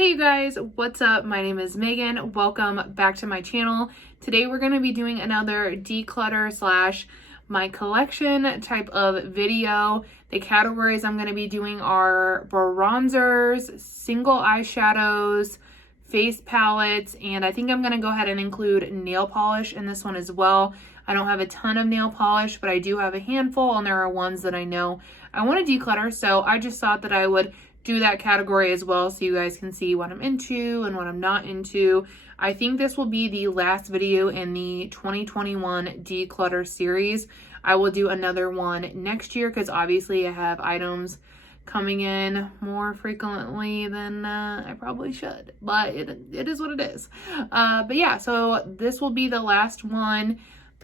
Hey you guys, what's up? My name is Megan. Welcome back to my channel. Today we're going to be doing another declutter slash my collection type of video. The categories I'm going to be doing are bronzers, single eyeshadows, face palettes, and I think I'm going to go ahead and include nail polish in this one as well. I don't have a ton of nail polish, but I do have a handful, and there are ones that I know I want to declutter, so I just thought that I would do that category as well so you guys can see what I'm into and what I'm not into. I think this will be the last video in the 2021 declutter series. I will do another one next year because obviously I have items coming in more frequently than I probably should, but it is what it is. But yeah, so this will be the last one.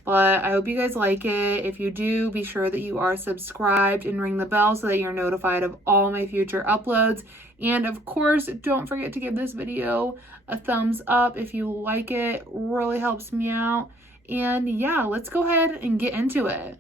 But I hope you guys like it. If you do, be sure that you are subscribed and ring the bell so that you're notified of all my future uploads. And of course, don't forget to give this video a thumbs up if you like it. Really helps me out. And yeah, let's go ahead and get into it.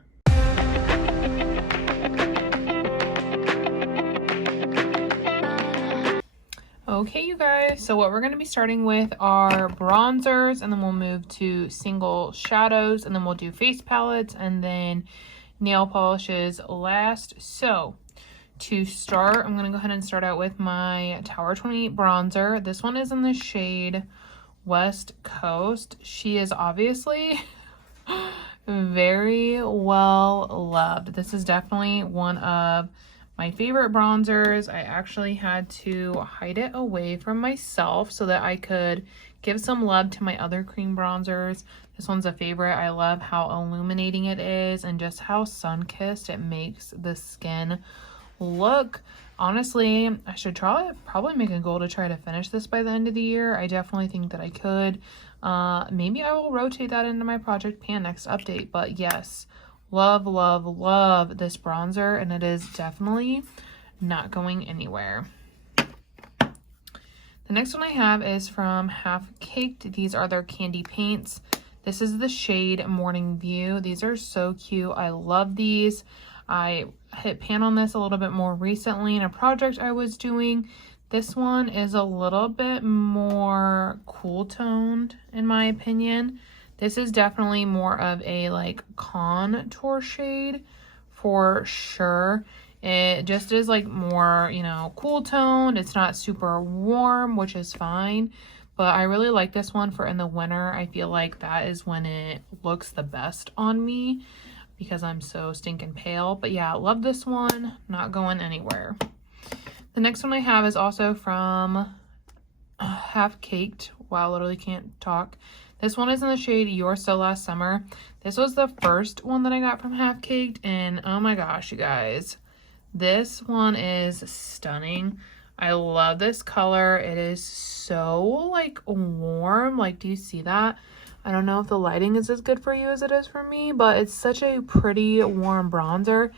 Okay, you guys, so what we're going to be starting with are bronzers, and then we'll move to single shadows, and then we'll do face palettes, and then nail polishes last. So to start, I'm going to go ahead and start out with my Tower 28 bronzer. This one is in the shade West Coast. She is obviously very well loved. This is definitely one of my favorite bronzers. I actually had to hide it away from myself so that I could give some love to my other cream bronzers. This one's a favorite. I love how illuminating it is and just how sun-kissed it makes the skin look. Honestly, I should probably make a goal to try to finish this by the end of the year. I definitely think that I could. Maybe I will rotate that into my project pan next update, but yes. Love, love, love this bronzer, and it is definitely not going anywhere. The next one I have is from Half Caked. These are their candy paints. This is the shade Morning View. These are so cute. I love these. I hit pan on this a little bit more recently in a project I was doing. This one is a little bit more cool toned, in my opinion. This is definitely more of a like contour shade for sure. It just is like more, you know, cool toned. It's not super warm, which is fine. But I really like this one for in the winter. I feel like that is when it looks the best on me because I'm so stinking pale. But yeah, love this one. Not going anywhere. The next one I have is also from Half Caked. Wow, literally can't talk. This one is in the shade You're So Last Summer. This was the first one that I got from Half Caked, and oh my gosh, you guys. This one is stunning. I love this color. It is so, like, warm. Like, do you see that? I don't know if the lighting is as good for you as it is for me, but it's such a pretty warm bronzer.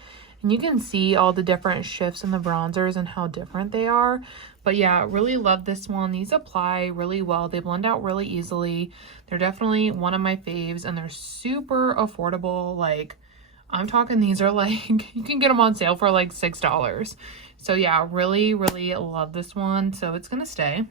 And you can see all the different shifts in the bronzers and how different they are. But yeah, really love this one. These apply really well. They blend out really easily. They're definitely one of my faves, and they're super affordable. Like, I'm talking these are like, you can get them on sale for like $6. So yeah, really, really love this one. So it's going to stay.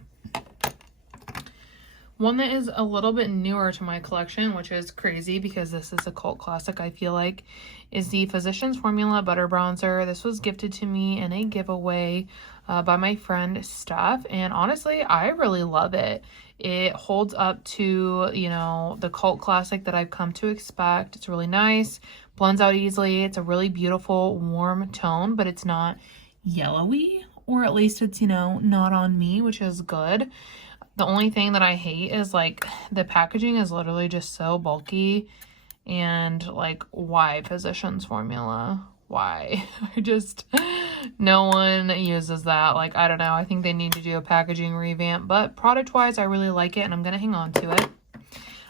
One that is a little bit newer to my collection, which is crazy because this is a cult classic, I feel like, is the Physicians Formula Butter Bronzer. This was gifted to me in a giveaway by my friend Steph, and honestly, I really love it. It holds up to, you know, the cult classic that I've come to expect. It's really nice, blends out easily. It's a really beautiful, warm tone, but it's not yellowy, or at least it's, you know, not on me, which is good. The only thing that I hate is like the packaging is literally just so bulky, and like, why Physicians Formula? Why? No one uses that. Like, I don't know. I think they need to do a packaging revamp, but product wise, I really like it, and I'm going to hang on to it.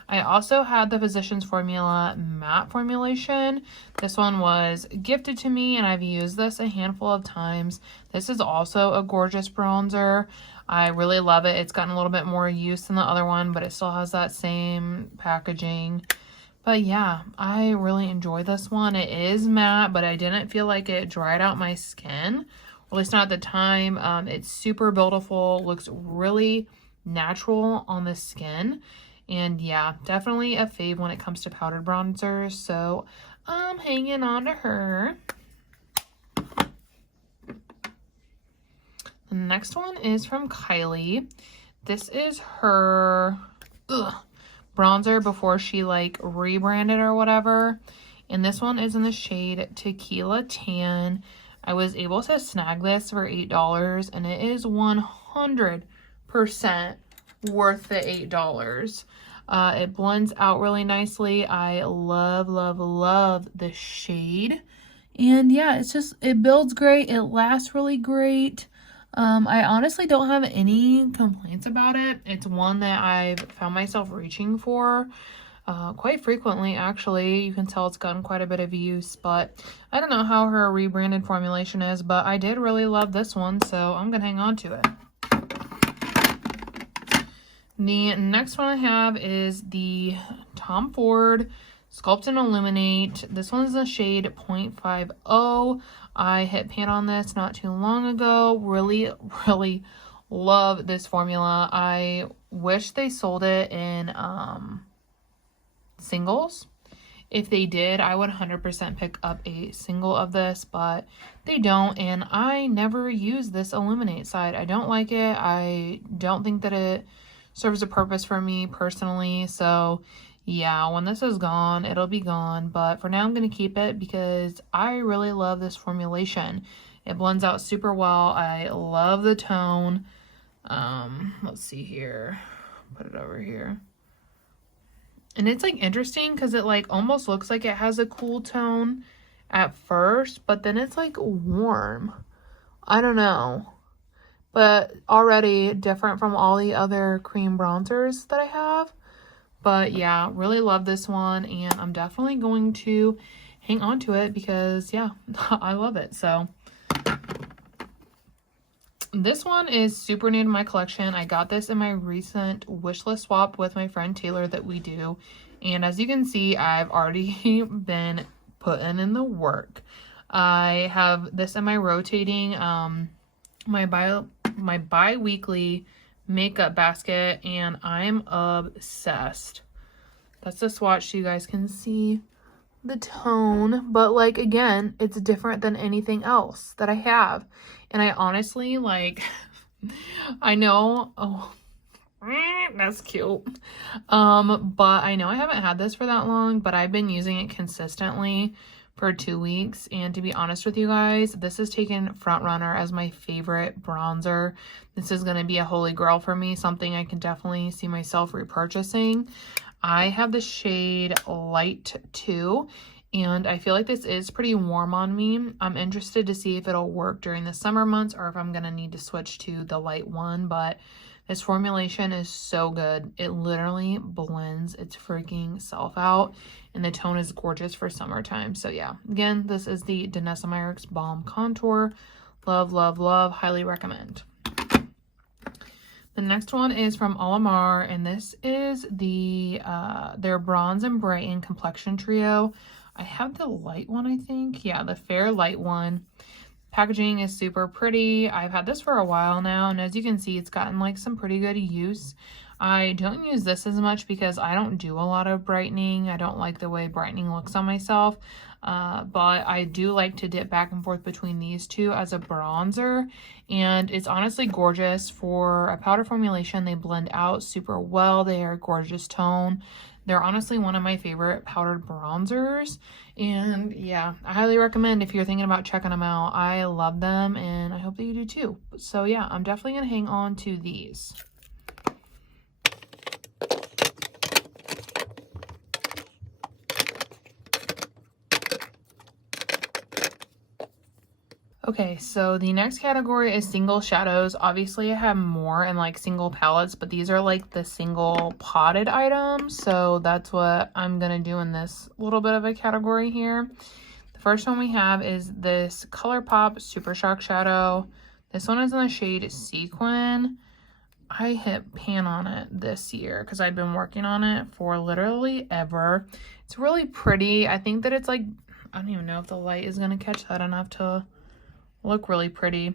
I also had the Physicians Formula matte formulation. This one was gifted to me, and I've used this a handful of times. This is also a gorgeous bronzer. I really love it. It's gotten a little bit more use than the other one, but it still has that same packaging. But yeah, I really enjoy this one. It is matte, but I didn't feel like it dried out my skin At least not at the time. It's super beautiful, looks really natural on the skin. And yeah, definitely a fave when it comes to powdered bronzers. So I'm hanging on to her. The next one is from Kylie. This is her bronzer before she like rebranded or whatever. And this one is in the shade Tequila Tan. I was able to snag this for $8 and it is 100% worth the $8. It blends out really nicely. I love, love, love the shade. And yeah, it builds great. It lasts really great. I honestly don't have any complaints about it. It's one that I've found myself reaching for quite frequently, actually. You can tell it's gotten quite a bit of use, but I don't know how her rebranded formulation is, but I did really love this one, so I'm gonna hang on to it. The next one I have is the Tom Ford Sculpt and Illuminate. This one's the shade 0.50. I hit pan on this not too long ago. Really, really love this formula. I wish they sold it in singles. If they did, I would 100% pick up a single of this, but they don't, and I never use this Illuminate side. I don't like it. I don't think that it serves a purpose for me personally, so yeah, when this is gone, it'll be gone, but for now I'm going to keep it because I really love this formulation. It blends out super well. I love the tone. Let's see here. Put it over here. And it's like interesting because it like almost looks like it has a cool tone at first, but then it's like warm. I don't know. But already different from all the other cream bronzers that I have. But yeah, really love this one, and I'm definitely going to hang on to it because yeah, I love it. So this one is super new to my collection. I got this in my recent wishlist swap with my friend Taylor that we do, and as you can see, I've already been putting in the work. I have this in my rotating my bi-weekly makeup basket, and I'm obsessed. That's the swatch so you guys can see the tone, but like again, it's different than anything else that I have. And I honestly like I know, oh, that's cute. But I know I haven't had this for that long, but I've been using it consistently for 2 weeks, and to be honest with you guys, this has taken front runner as my favorite bronzer. This is going to be a holy grail for me, something I can definitely see myself repurchasing. I have the shade Light 2, and I feel like this is pretty warm on me. I'm interested to see if it'll work during the summer months or if I'm going to need to switch to the Light 1, but this formulation is so good. It literally blends its freaking self out, and the tone is gorgeous for summertime. So yeah, again, this is the Danessa Myricks Balm Contour. Love, love, love. Highly recommend. The next one is from Alamar, and this is the their Bronze and Brighten Complexion Trio. I have the light one, I think. Yeah, the fair light one. Packaging is super pretty. I've had this for a while now, and as you can see, it's gotten like some pretty good use. I don't use this as much because I don't do a lot of brightening. I don't like the way brightening looks on myself, but I do like to dip back and forth between these two as a bronzer, and it's honestly gorgeous for a powder formulation. They blend out super well. They are a gorgeous tone. They're honestly one of my favorite powdered bronzers, and yeah, I highly recommend if you're thinking about checking them out. I love them, and I hope that you do too. So yeah, I'm definitely gonna hang on to these. Okay, so the next category is single shadows. Obviously, I have more in like single palettes, but these are like the single potted items. So that's what I'm going to do in this little bit of a category here. The first one we have is this ColourPop Super Shock Shadow. This one is in the shade Sequin. I hit pan on it this year because I've been working on it for literally ever. It's really pretty. I think that it's like, I don't even know if the light is going to catch that enough to look really pretty.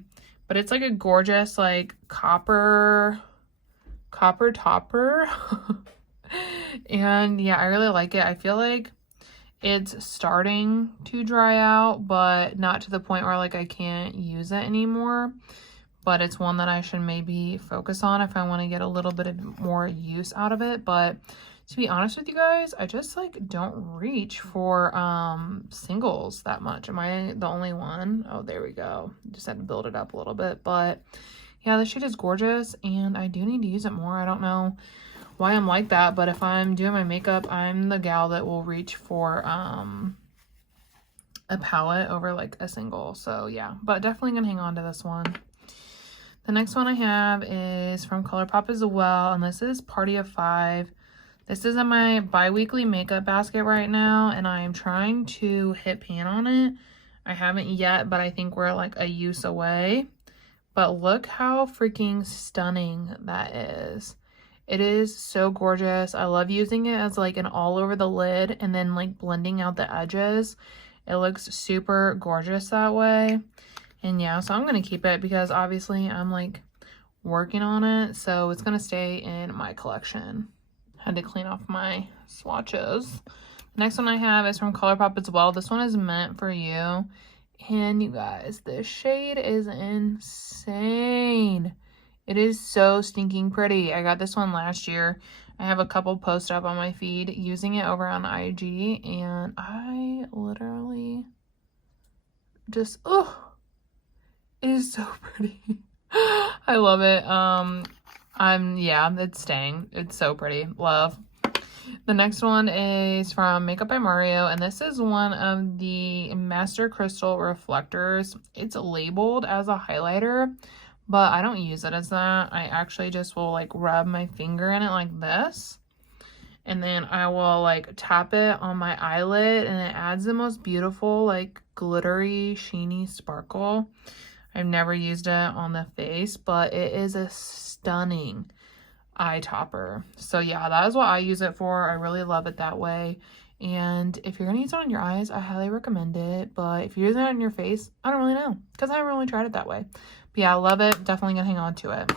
But it's like a gorgeous like copper topper. And yeah, I really like it. I feel like it's starting to dry out, but not to the point where like I can't use it anymore. But it's one that I should maybe focus on if I want to get a little bit of more use out of it. But to be honest with you guys, I just like don't reach for singles that much. Am I the only one? Oh, there we go. Just had to build it up a little bit. But yeah, this shade is gorgeous and I do need to use it more. I don't know why I'm like that, but if I'm doing my makeup, I'm the gal that will reach for a palette over like a single. So yeah, but definitely gonna hang on to this one. The next one I have is from ColourPop as well, and this is Party of 5. This is in my bi-weekly makeup basket right now, and I am trying to hit pan on it. I haven't yet, but I think we're like a use away. But look how freaking stunning that is. It is so gorgeous. I love using it as like an all over the lid and then like blending out the edges. It looks super gorgeous that way. And yeah, so I'm going to keep it because obviously I'm like working on it. So it's going to stay in my collection. Had to clean off my swatches. The next one I have is from ColourPop as well. This one is meant for you. And you guys, this shade is insane. It is so stinking pretty. I got this one last year. I have a couple posts up on my feed using it over on IG. And I literally just, oh, it is so pretty. I love it. Yeah, it's staying. It's so pretty. Love. The next one is from Makeup by Mario, and this is one of the Master Crystal reflectors. It's labeled as a highlighter, but I don't use it as that. I actually just will like rub my finger in it like this, and then I will like tap it on my eyelid, and it adds the most beautiful like glittery, sheeny sparkle. I've never used it on the face, but it is a stunning eye topper. So yeah, that is what I use it for. I really love it that way. And if you're gonna use it on your eyes, I highly recommend it. But if you're using it on your face, I don't really know because I haven't really tried it that way. But yeah, I love it. Definitely gonna hang on to it.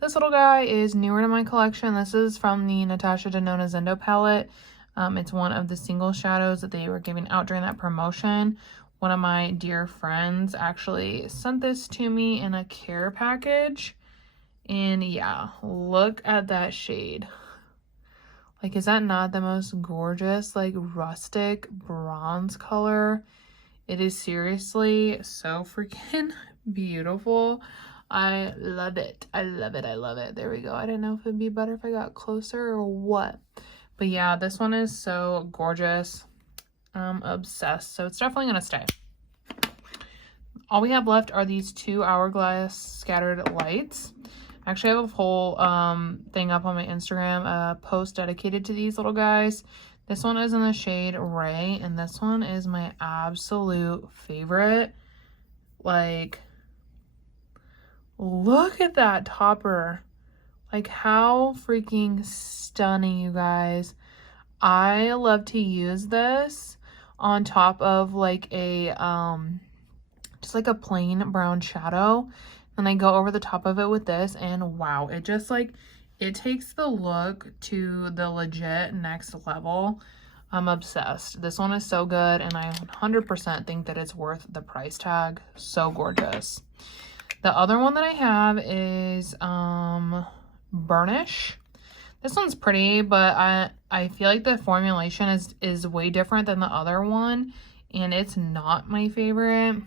This little guy is newer to my collection. This is from the Natasha Denona Zendo palette. It's one of the single shadows that they were giving out during that promotion. One of my dear friends actually sent this to me in a care package. And yeah, look at that shade. Like, is that not the most gorgeous, like, rustic bronze color? It is seriously so freaking beautiful. I love it. I love it. I love it. There we go. I didn't know if it'd be better if I got closer or what. But yeah, this one is so gorgeous. I'm obsessed. So it's definitely going to stay. All we have left are these 2 hourglass scattered lights. I actually have a whole thing up on my Instagram, post dedicated to these little guys. This one is in the shade Ray, and this one is my absolute favorite. Like, look at that topper. Like, how freaking stunning, you guys. I love to use this on top of like a just like a plain brown shadow, and I go over the top of it with this, and wow, it just like, it takes the look to the legit next level. I'm obsessed. This one is so good, and I 100% think that it's worth the price tag. So gorgeous. The other one that I have is Burnish. This one's pretty, but I feel like the formulation is way different than the other one, and it's not my favorite.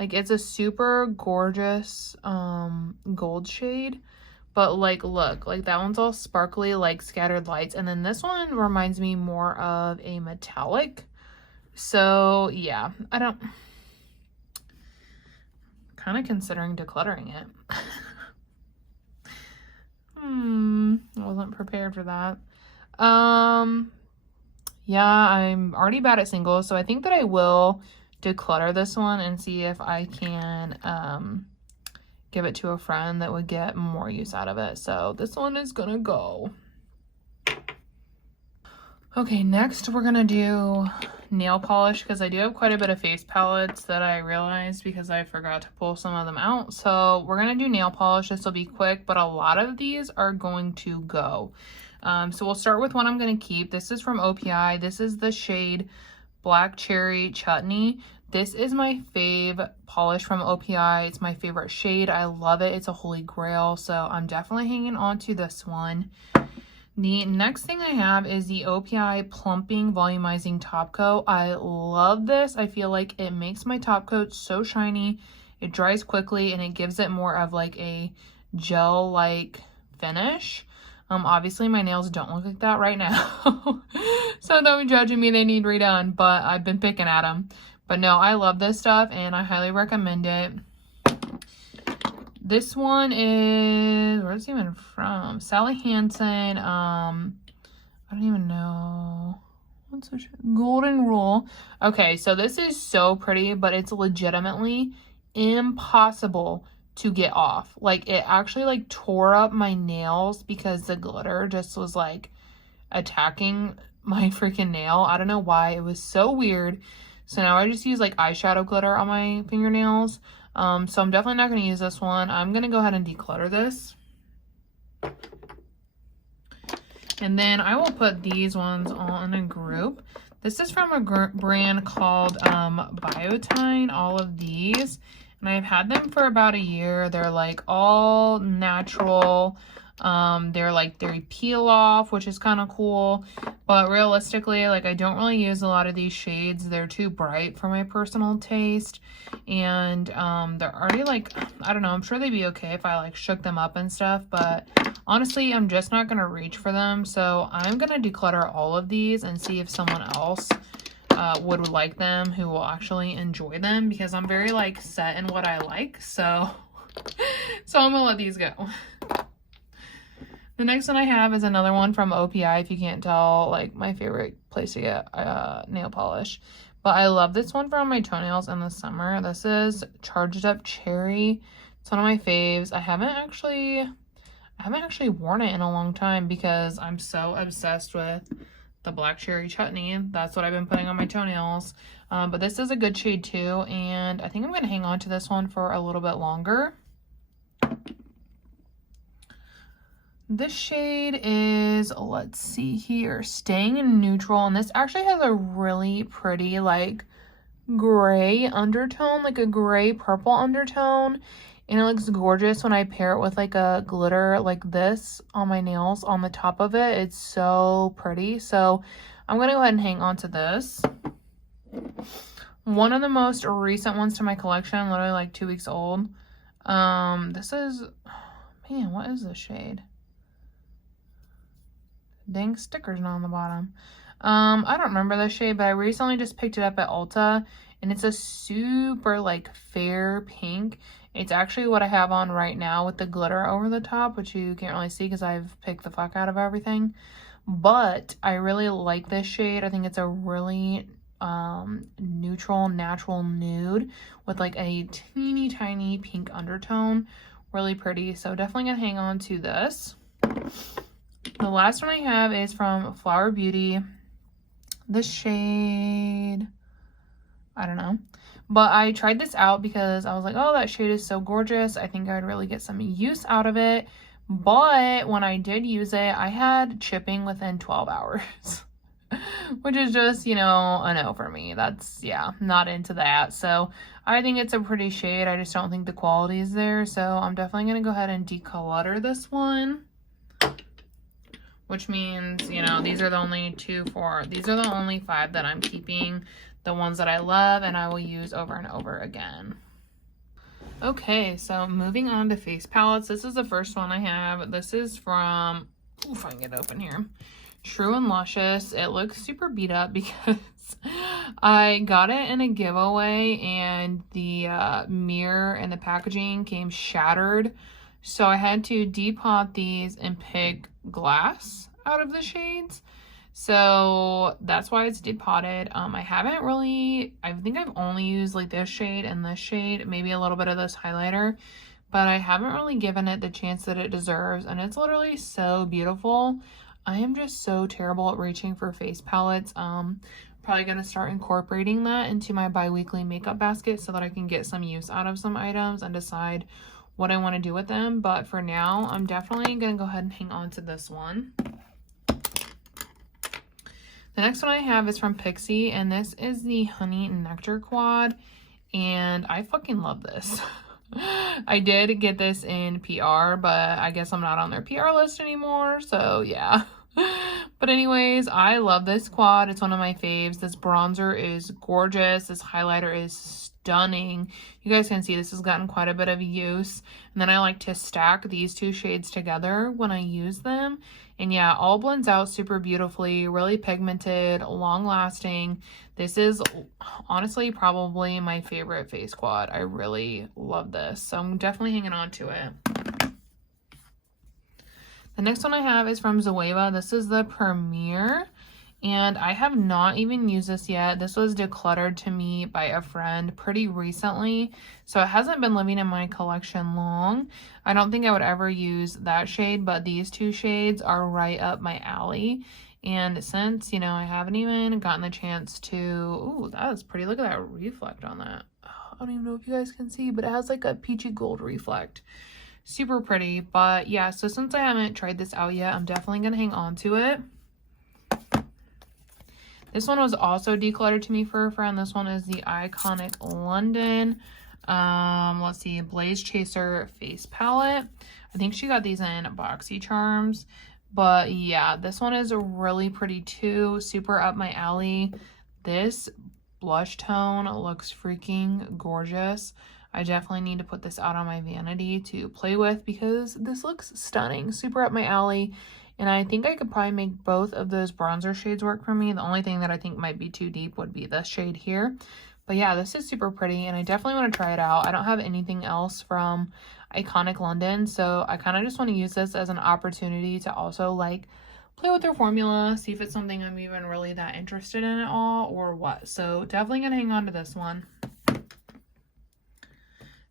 Like, it's a super gorgeous gold shade, but like, look, like that one's all sparkly, like scattered lights, and then this one reminds me more of a metallic. So yeah, I don't, kind of considering decluttering it. I wasn't prepared for that. Yeah, I'm already bad at singles, so I think that I will declutter this one and see if I can give it to a friend that would get more use out of it. So this one is gonna go. Okay, next we're gonna do nail polish because I do have quite a bit of face palettes that I realized because I forgot to pull some of them out. So we're gonna do nail polish. This will be quick, but a lot of these are going to go. So we'll start with one I'm gonna keep. This is from OPI. This is the shade Black Cherry Chutney. This is my fave polish from OPI. It's my favorite shade. I love it. It's a holy grail. So I'm definitely hanging on to this one. The next thing I have is the OPI Plumping Volumizing Top Coat. I love this. I feel like it makes my top coat so shiny. It dries quickly and it gives it more of like a gel-like finish. Obviously my nails don't look like that right now. So don't be judging me, they need redone, but I've been picking at them. But no, I love this stuff and I highly recommend it. This one is, where's it even from? Sally Hansen. I don't even know. What's the Golden Rule. Okay, so this is so pretty, but it's legitimately impossible to get off. Like, it actually like tore up my nails because the glitter just was like attacking my freaking nail. I don't know why. It was so weird. So now I just use like eyeshadow glitter on my fingernails. So I'm definitely not going to use this one. I'm going to go ahead and declutter this. And then I will put these ones all in a group. This is from a brand called Biotine, all of these. And I've had them for about a year. They're like all natural. They peel off, which is kind of cool. But realistically, like, I don't really use a lot of these shades. They're too bright for my personal taste. And they're already like, I don't know, I'm sure they'd be okay if I like shook them up and stuff. But honestly, I'm just not going to reach for them. So I'm going to declutter all of these and see if someone else would like them, who will actually enjoy them, because I'm very like set in what I like. So I'm gonna let these go. The next one I have is another one from OPI, if you can't tell, like my favorite place to get nail polish. But I love this one for on my toenails in the summer. This is Charged Up Cherry. It's one of my faves. I haven't actually worn it in a long time because I'm so obsessed with the Black Cherry Chutney. That's what I've been putting on my toenails. But this is a good shade too, and I think I'm going to hang on to this one for a little bit longer. This shade is, let's see here, Staying in Neutral, and this actually has a really pretty like gray undertone, like a gray purple undertone, and it looks gorgeous when I pair it with like a glitter like this on my nails on the top of it. It's so pretty. So I'm gonna go ahead and hang on to this. One of the most recent ones to my collection, literally like 2 weeks old. This is, man, what is this shade? Dang, sticker's not on the bottom. I don't remember this shade, but I recently just picked it up at Ulta, and it's a super like fair pink. It's actually what I have on right now with the glitter over the top, which you can't really see because I've picked the fuck out of everything. But I really like this shade. I think it's a really neutral, natural nude with like a teeny tiny pink undertone. Really pretty. So definitely gonna hang on to this. The last one I have is from Flower Beauty. This shade, I don't know. But I tried this out because I was like, oh, that shade is so gorgeous. I think I'd really get some use out of it. But when I did use it, I had chipping within 12 hours. Which is just, you know, a no for me. That's, yeah, not into that. So I think it's a pretty shade. I just don't think the quality is there. So I'm definitely going to go ahead and declutter this one. Which means, you know, these are the only these are the only 5 that I'm keeping. The ones that I love and I will use over and over again. Okay, so moving on to face palettes. This is the first one I have. This is from, if I can get it open here, True and Luscious. It looks super beat up because I got it in a giveaway and the mirror and the packaging came shattered. So I had to depot these and pick glass out of the shades. So that's why it's depotted. I think I've only used like this shade and this shade, maybe a little bit of this highlighter, but I haven't really given it the chance that it deserves. And it's literally so beautiful. I am just so terrible at reaching for face palettes. Probably gonna start incorporating that into my bi-weekly makeup basket so that I can get some use out of some items and decide what I want to do with them. But for now, I'm definitely gonna go ahead and hang on to this one. The next one I have is from Pixi, and this is the Honey Nectar Quad, and I fucking love this. I did get this in PR, but I guess I'm not on their PR list anymore, so yeah. But anyways, I love this quad. It's one of my faves. This bronzer is gorgeous. This highlighter is stunning. You guys can see this has gotten quite a bit of use. And then I like to stack these two shades together when I use them. And yeah, all blends out super beautifully, really pigmented, long lasting. This is honestly probably my favorite face quad. I really love this. So I'm definitely hanging on to it. The next one I have is from Zoeva. This is the Premier, and I have not even used this yet. This was decluttered to me by a friend pretty recently, so it hasn't been living in my collection long. I don't think I would ever use that shade, but these two shades are right up my alley. And since, you know, I haven't even gotten the chance to... Ooh, that is pretty. Look at that reflect on that. I don't even know if you guys can see, but it has like a peachy gold reflect. Super pretty. But yeah, so since I haven't tried this out yet, I'm definitely going to hang on to it. This one was also decluttered to me for a friend. This one is the Iconic London, let's see, Blaze Chaser Face Palette. I think she got these in BoxyCharms. But yeah, this one is really pretty too. Super up my alley. This blush tone looks freaking gorgeous. I definitely need to put this out on my vanity to play with because this looks stunning. Super up my alley. And I think I could probably make both of those bronzer shades work for me. The only thing that I think might be too deep would be this shade here. But yeah, this is super pretty and I definitely want to try it out. I don't have anything else from Iconic London, so I kind of just want to use this as an opportunity to also like play with their formula, see if it's something I'm even really that interested in at all or what. So definitely gonna hang on to this one.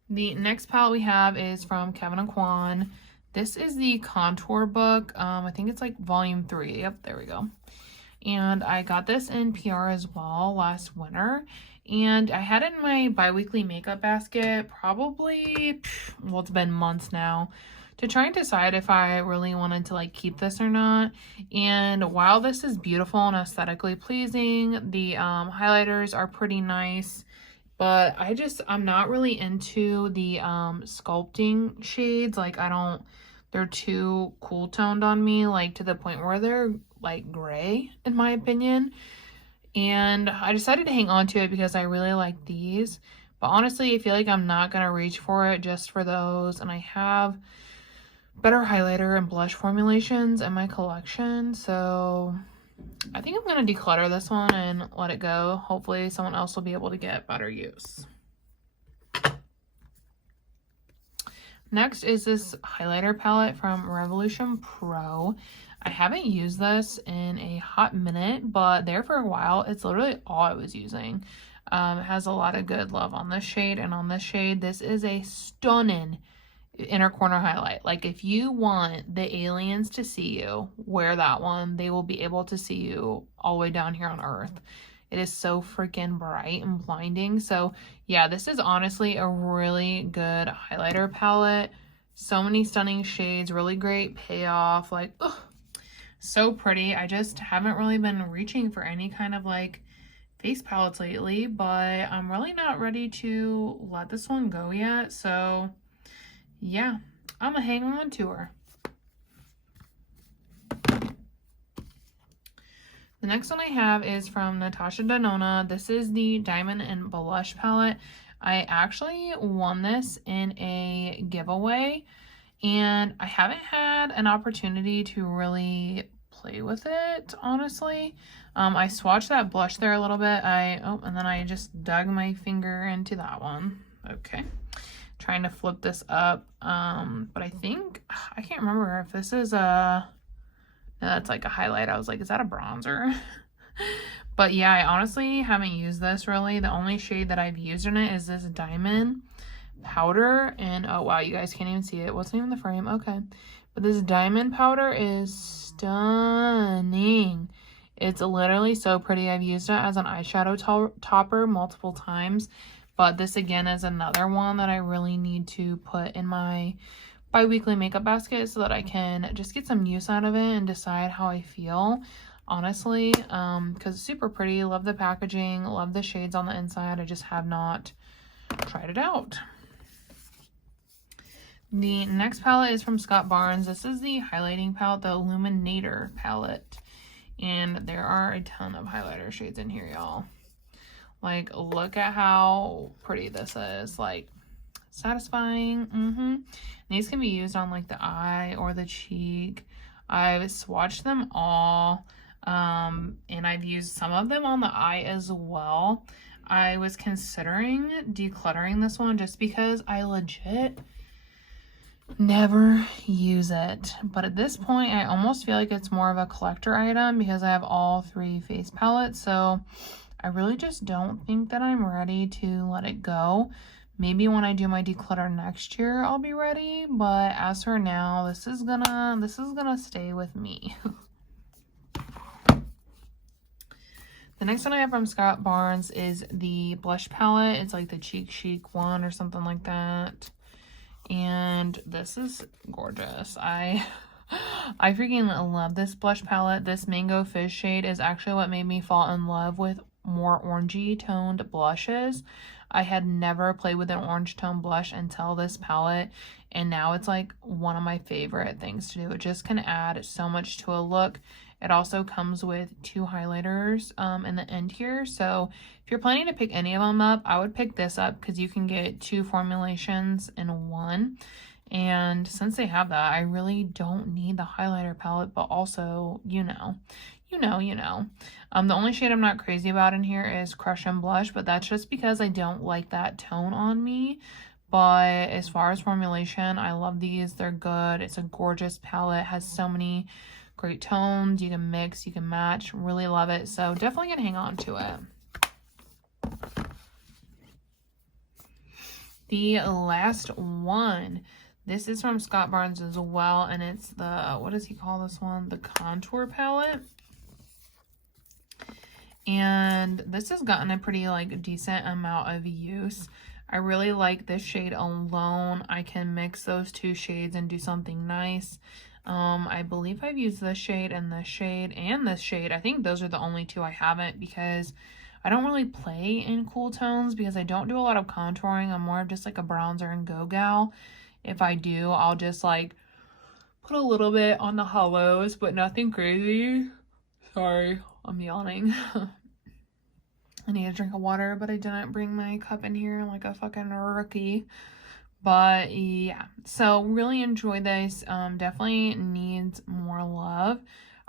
The next palette we have is from Kevyn Aucoin. This is the Contour book. I think it's like volume 3. Yep, there we go. And I got this in PR as well last winter. And I had it in my bi-weekly makeup basket probably, well, it's been months now, to try and decide if I really wanted to like keep this or not. And while this is beautiful and aesthetically pleasing, the highlighters are pretty nice. But I'm not really into the sculpting shades. Like they're too cool toned on me, like to the point where they're like gray in my opinion. And I decided to hang on to it because I really like these. But honestly, I feel like I'm not going to reach for it just for those. And I have better highlighter and blush formulations in my collection. So I think I'm going to declutter this one and let it go. Hopefully someone else will be able to get better use. Next is this highlighter palette from Revolution Pro. I haven't used this in a hot minute, but there for a while, it's literally all I was using. It has a lot of good love on this shade and on this shade. This is a stunning inner corner highlight. Like if you want the aliens to see you, wear that one. They will be able to see you all the way down here on Earth. It is so freaking bright and blinding. So yeah, this is honestly a really good highlighter palette. So many stunning shades, really great payoff. Like, ugh, so pretty. I just haven't really been reaching for any kind of like face palettes lately, but I'm really not ready to let this one go yet. So yeah, I'm gonna hang on to her. The next one I have is from Natasha Denona. This is the Diamond and Blush palette. I actually won this in a giveaway and I haven't had an opportunity to really play with it, honestly. I swatched that blush there a little bit. And then I just dug my finger into that one. Okay. Trying to flip this up. But I think, I can't remember if this is a, no, that's like a highlight. I was like, is that a bronzer? But yeah, I honestly haven't used this really. The only shade that I've used in it is this Diamond. powder. And oh wow, you guys can't even see it. It wasn't even the frame. Okay. But this diamond powder is stunning. It's literally so pretty. I've used it as an eyeshadow topper multiple times. But this again is another one that I really need to put in my bi-weekly makeup basket so that I can just get some use out of it and decide how I feel. Honestly, because it's super pretty. Love the packaging. Love the shades on the inside. I just have not tried it out. The next palette is from Scott Barnes. This is the highlighting palette, the Illuminator palette. And there are a ton of highlighter shades in here, y'all. Like, look at how pretty this is. Like, satisfying. These can be used on like the eye or the cheek. I've swatched them all. And I've used some of them on the eye as well. I was considering decluttering this one just because I legit never use it. But at this point, I almost feel like it's more of a collector item because I have all 3 face palettes. So I really just don't think that I'm ready to let it go. Maybe when I do my declutter next year, I'll be ready. But as for now, this is gonna stay with me. The next one I have from Scott Barnes is the blush palette. It's like the Cheek Chic one or something like that. And this is gorgeous. I freaking love this blush palette. This Mango Fish shade is actually what made me fall in love with more orangey toned blushes. I had never played with an orange tone blush until this palette, and now it's like one of my favorite things to do. It just can add so much to a look. It also comes with 2 highlighters in the end here. So if you're planning to pick any of them up, I would pick this up because you can get 2 formulations in one. And since they have that, I really don't need the highlighter palette, but also, you know. The only shade I'm not crazy about in here is Crush and Blush, but that's just because I don't like that tone on me. But as far as formulation, I love these. They're good. It's a gorgeous palette. It has so many great tones. You can mix, you can match. Really love it. So definitely gonna hang on to it. The last one. This is from Scott Barnes as well, and it's the, what does he call this one? The Contour palette. And this has gotten a pretty like decent amount of use. I really like this shade alone. I can mix those 2 shades and do something nice. I believe I've used this shade and this shade and this shade. I think those are the only 2 I haven't because I don't really play in cool tones because I don't do a lot of contouring. I'm more of just like a bronzer and go gal. If I do, I'll just like put a little bit on the hollows, but nothing crazy. Sorry, I'm yawning. I need a drink of water, but I didn't bring my cup in here like a fucking rookie. But yeah, so really enjoy this. Definitely needs more love.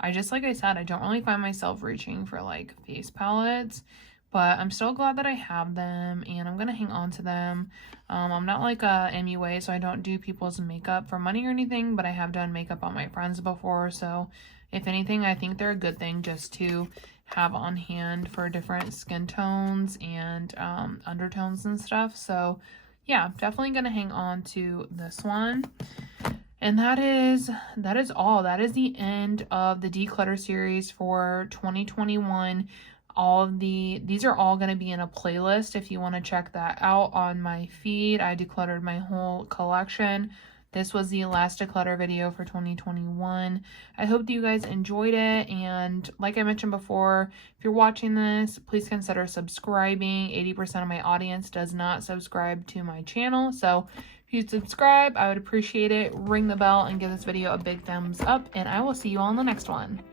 Like I said, I don't really find myself reaching for like face palettes, but I'm still glad that I have them and I'm gonna hang on to them. I'm not like a MUA, so I don't do people's makeup for money or anything, but I have done makeup on my friends before. So if anything, I think they're a good thing just to have on hand for different skin tones and undertones and stuff. So yeah, definitely gonna hang on to this one. And that is all. That is the end of the declutter series for 2021. These are all going to be in a playlist if you want to check that out on my feed. I decluttered my whole collection. This was the last declutter video for 2021. I hope that you guys enjoyed it. And like I mentioned before, if you're watching this, please consider subscribing. 80% of my audience does not subscribe to my channel. So if you subscribe, I would appreciate it. Ring the bell and give this video a big thumbs up. And I will see you all in the next one.